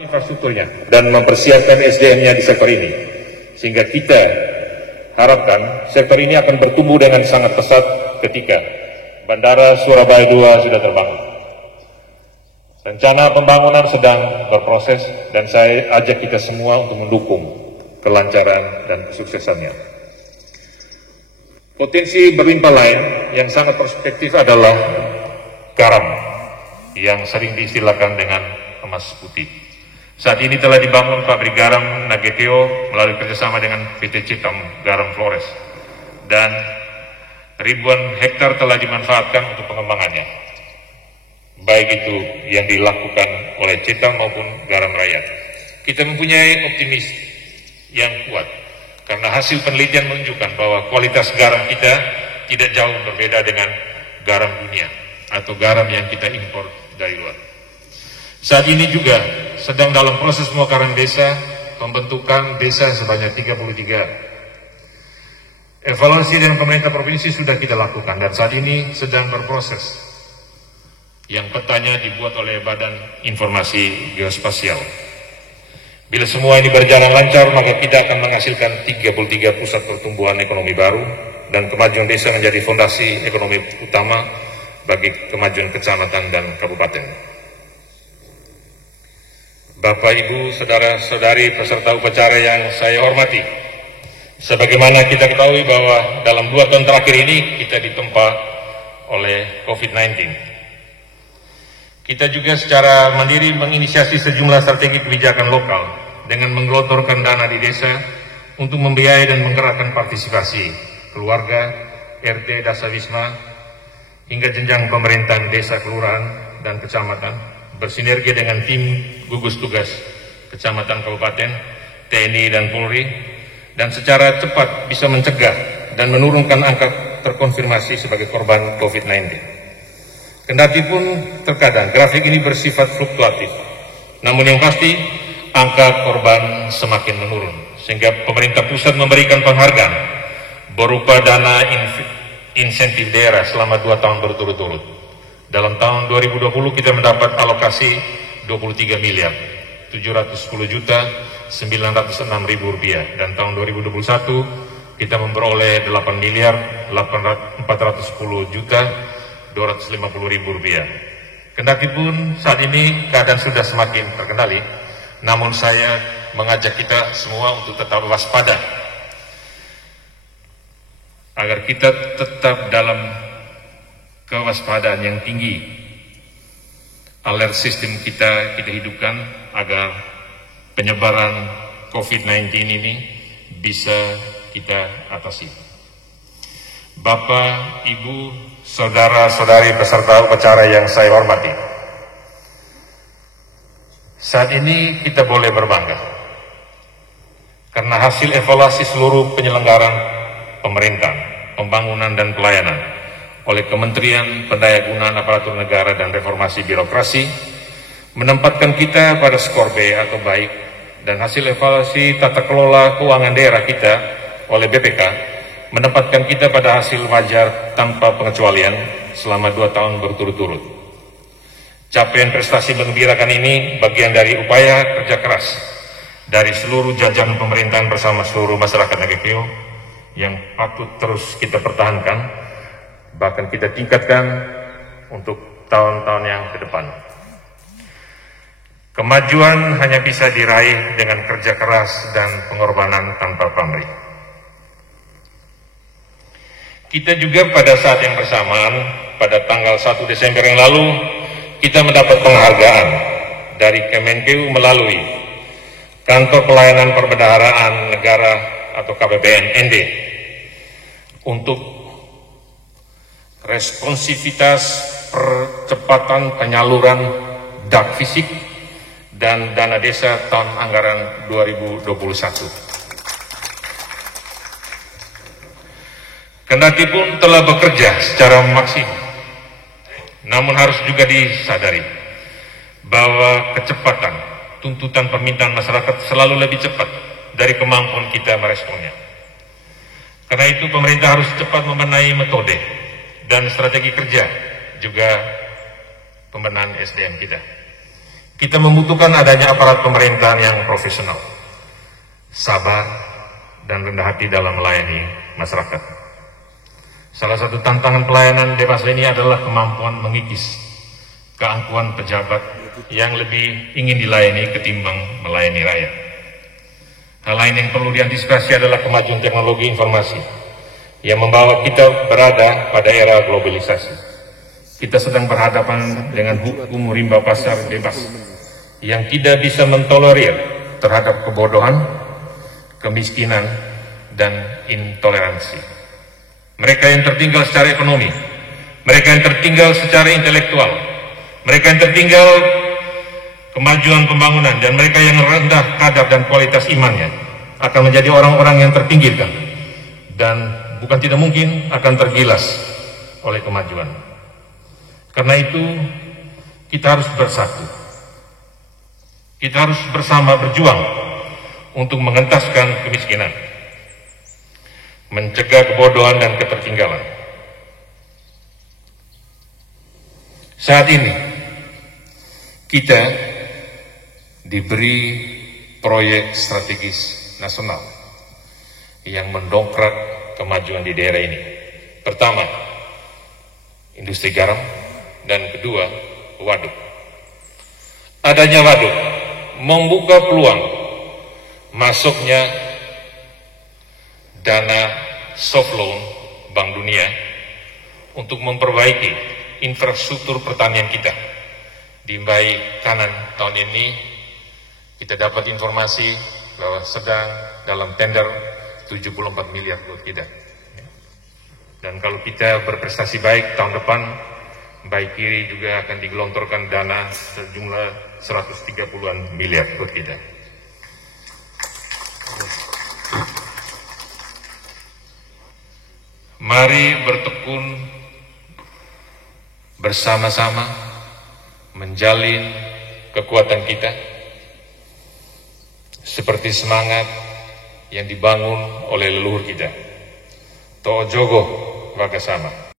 infrastrukturnya dan mempersiapkan SDM-nya di sektor ini, sehingga kita harapkan sektor ini akan bertumbuh dengan sangat pesat ketika Bandara Surabaya II sudah terbangun. Rencana pembangunan sedang berproses dan saya ajak kita semua untuk mendukung kelancaran dan kesuksesannya. Potensi berlimpah lain yang sangat perspektif adalah garam yang sering diistilahkan dengan emas putih. Saat ini telah dibangun pabrik garam Nageteo melalui kerjasama dengan PT Citam Garam Flores, dan ribuan hektar telah dimanfaatkan untuk pengembangannya, baik itu yang dilakukan oleh Citam maupun Garam Rakyat. Kita mempunyai optimis yang kuat karena hasil penelitian menunjukkan bahwa kualitas garam kita tidak jauh berbeda dengan garam dunia atau garam yang kita impor dari luar. Saat ini juga sedang dalam proses pemekaran desa, pembentukan desa sebanyak 33. Evaluasi dengan pemerintah provinsi sudah kita lakukan dan saat ini sedang berproses. Yang petanya dibuat oleh Badan Informasi Geospasial. Bila semua ini berjalan lancar, maka kita akan menghasilkan 33 pusat pertumbuhan ekonomi baru dan kemajuan desa menjadi fondasi ekonomi utama bagi kemajuan kecamatan dan kabupaten. Bapak, Ibu, saudara-saudari peserta upacara yang saya hormati, sebagaimana kita ketahui bahwa dalam 2 tahun terakhir ini kita ditempa oleh COVID-19. Kita juga secara mandiri menginisiasi sejumlah strategi kebijakan lokal dengan menggelontorkan dana di desa untuk membiayai dan menggerakkan partisipasi keluarga, RT, Dasawisma, hingga jenjang pemerintahan desa, kelurahan, dan kecamatan, bersinergi dengan tim gugus tugas kecamatan, kabupaten, TNI, dan Polri, dan secara cepat bisa mencegah dan menurunkan angka terkonfirmasi sebagai korban COVID-19. Kendati pun terkadang grafik ini bersifat fluktuatif, namun yang pasti angka korban semakin menurun, sehingga pemerintah pusat memberikan penghargaan berupa dana insentif daerah selama 2 tahun berturut-turut. Dalam tahun 2020 kita mendapat alokasi 23 miliar 710 juta 906 ribu rupiah, dan tahun 2021 kita memperoleh 8 miliar 410 juta 250 ribu rupiah. Kendati pun saat ini keadaan sudah semakin terkendali, namun saya mengajak kita semua untuk tetap waspada agar kita tetap dalam kewaspadaan yang tinggi. Alert sistem kita hidupkan agar penyebaran COVID-19 ini bisa kita atasi. Bapak, Ibu, saudara-saudari peserta upacara yang saya hormati, saat ini kita boleh berbangga karena hasil evaluasi seluruh penyelenggaraan pemerintah, pembangunan dan pelayanan oleh Kementerian Pendayagunaan Aparatur Negara dan Reformasi Birokrasi menempatkan kita pada skor B atau baik, dan hasil evaluasi tata kelola keuangan daerah kita oleh BPK menempatkan kita pada hasil wajar tanpa pengecualian selama 2 tahun berturut-turut. Capaian prestasi menggembirakan ini bagian dari upaya kerja keras dari seluruh jajaran pemerintahan bersama seluruh masyarakat Nageteo yang patut terus kita pertahankan, bahkan kita tingkatkan untuk tahun-tahun yang ke depan. Kemajuan hanya bisa diraih dengan kerja keras dan pengorbanan tanpa pamrih. Kita juga pada saat yang bersamaan, pada tanggal 1 Desember yang lalu, kita mendapat penghargaan dari Kemenkeu melalui Kantor Pelayanan Perbendaharaan Negara atau KPPN ND untuk responsivitas percepatan penyaluran dak fisik dan dana desa tahun anggaran 2021. Kendati pun telah bekerja secara maksimal, namun harus juga disadari bahwa kecepatan tuntutan permintaan masyarakat selalu lebih cepat dari kemampuan kita meresponnya. Karena itu pemerintah harus cepat membenahi metode dan strategi kerja, juga pembenahan SDM kita. Kita membutuhkan adanya aparat pemerintahan yang profesional, sabar, dan rendah hati dalam melayani masyarakat. Salah satu tantangan pelayanan dewasa ini adalah kemampuan mengikis keangkuhan pejabat yang lebih ingin dilayani ketimbang melayani rakyat. Hal lain yang perlu diantisipasi adalah kemajuan teknologi informasi yang membawa kita berada pada era globalisasi. Kita sedang berhadapan dengan hukum rimba pasar bebas yang tidak bisa mentolerir terhadap kebodohan, kemiskinan, dan intoleransi. Mereka yang tertinggal secara ekonomi, mereka yang tertinggal secara intelektual, mereka yang tertinggal kemajuan pembangunan, dan mereka yang rendah kadar dan kualitas imannya akan menjadi orang-orang yang terpinggirkan dan bukan tidak mungkin akan tergilas oleh kemajuan. Karena itu kita harus bersatu, kita harus bersama berjuang untuk mengentaskan kemiskinan, mencegah kebodohan dan ketertinggalan. Saat ini kita diberi proyek strategis nasional yang mendongkrak kemajuan di daerah ini. Pertama, industri garam, dan kedua, waduk. Adanya waduk membuka peluang masuknya dana soft loan Bank Dunia untuk memperbaiki infrastruktur pertanian kita. Di Mbai Kanan tahun ini kita dapat informasi bahwa sedang dalam tender 74 miliar buat kita. Dan kalau kita berprestasi baik tahun depan, Mbai Kiri juga akan digelontorkan dana sejumlah 130-an miliar buat kita. Mari bertekun bersama-sama menjalin kekuatan kita seperti semangat yang dibangun oleh leluhur kita. To'o jogo wakasama.